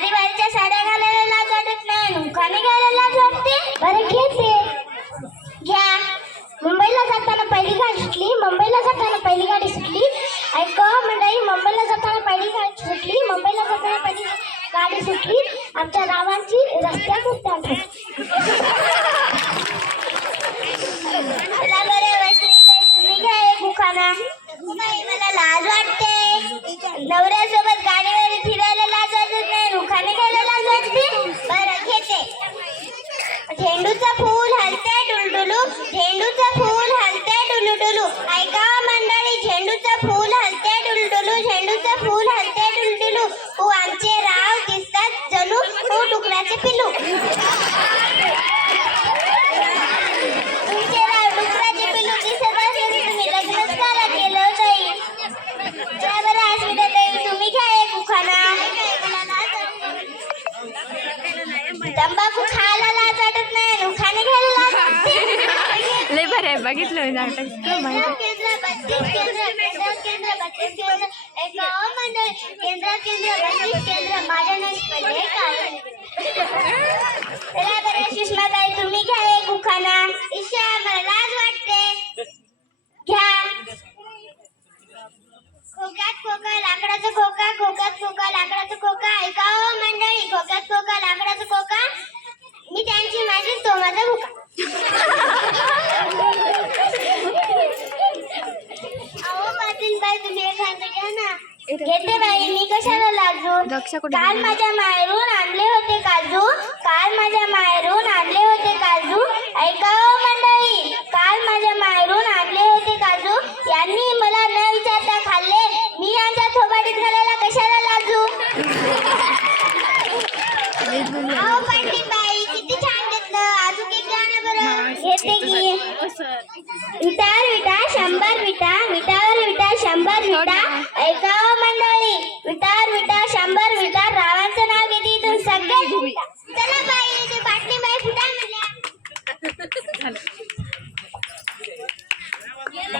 भारी भारीच्या साड्या घालायला लाज वाटत नाही, मुखाने घालायला लाज वाटते. बरं घेते. घ्या. मुंबईला जाताना पहिली गाडी सुटली, मुंबईला जाताना पहिली गाडी सुटली. ऐक मंडळी, मुंबईला जाताना पहिली गाडी सुटली, मुंबईला जाताना पहिली गाडी सुटली. आमच्या गावांची रस्त्यातच त्या चला बरं वैष्णवीताई, तुम्ही घ्या एक उखाणा. बाई, मला लाज वाटते. नवऱ्यासोबत गाडीवर फिरायला लाज वाटत नाही, उखाणे घ्यायला लाज वाटते. बरं घेते. झेंडूचं फूल हलते डुलडुलू, झेंडूचं फूल हलते डुलुडुलू. ऐका मंडळी, झेंडूचं फूल हलते डुलडुलू, झेंडूचं फूल हलते डुलडुलू. आमचे राव दिसतात जणू डुकराचे पिल्लू. तुमचे राव डुकराचे पिल्लू दिसत असेल, तुम्ही लग्नच करा केलं ताई. चला बरं अस्मिताताई, तुम्ही घ्या एक उखाणा. तंबाखू खायला लाज वाटत नाही, उखाणे घ्यायला लाज वाटते. लय बरं आहे, बघितलं नाटक. केंद्र 32 केंद्र, केंद्र 32 केंद्र. एक मंडळ केंद्र 32 केंद्र. माझ्या नाही पडले काय. चला बरं सुषमाताई, तुम्ही घ्या एक उखाणा. ईशा, मला लाज वाटते. घ्या. खोक्यात खोका लाकडाचा खोका, खोक्यात खोका लाकडाचा खोका. ऐका मंडळी, खोक्यात खोका लाकडाचा खोका. मी त्यांची माझी, तो माझा भुका. अहो पाटील बाई, तुम्ही एखादं घ्या ना. घेते बाई, मी कशाला लाजू. काल माझ्या माहेरून आणले होते काजू, काल माझ्या माहेरून आणले होते काजू. ऐका